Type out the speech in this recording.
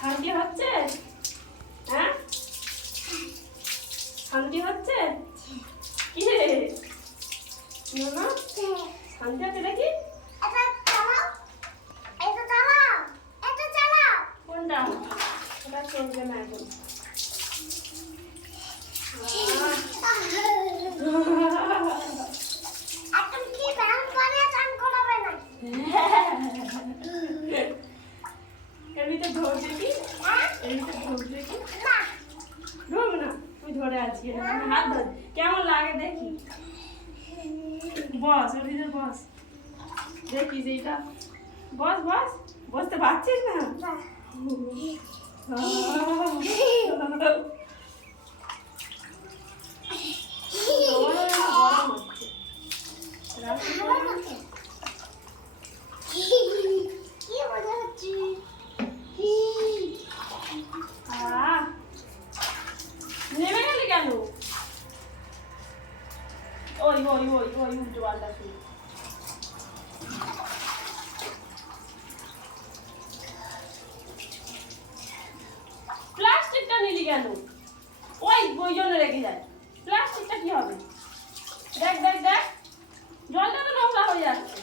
শান্তি হচ্ছে? হ্যাঁ শান্তি হচ্ছে? কি রে না শান্তি হচ্ছে দেখি। কোনটা? ওটা চলবে না এখন। এমনিতে ধর দেখি, এমনিতে ধর দেখি। ধরব না, তুই ধরে আছি হাত ধর। কেমন লাগে দেখি। বস ওর ভিতরে বস, দেখি যে এটা বস বস। বসতে পারছিস না? নেমে গেলি কেন? ওই ওই ওই ওই উল্টো পাল্টা শুরু। প্লাস্টিকটা নিলি কেন? ওই জন্য রেখে যায়। প্লাস্টিকটা কি হবে? দেখ দেখ দেখ, জলটা তো নোংরা হয়ে যাচ্ছে।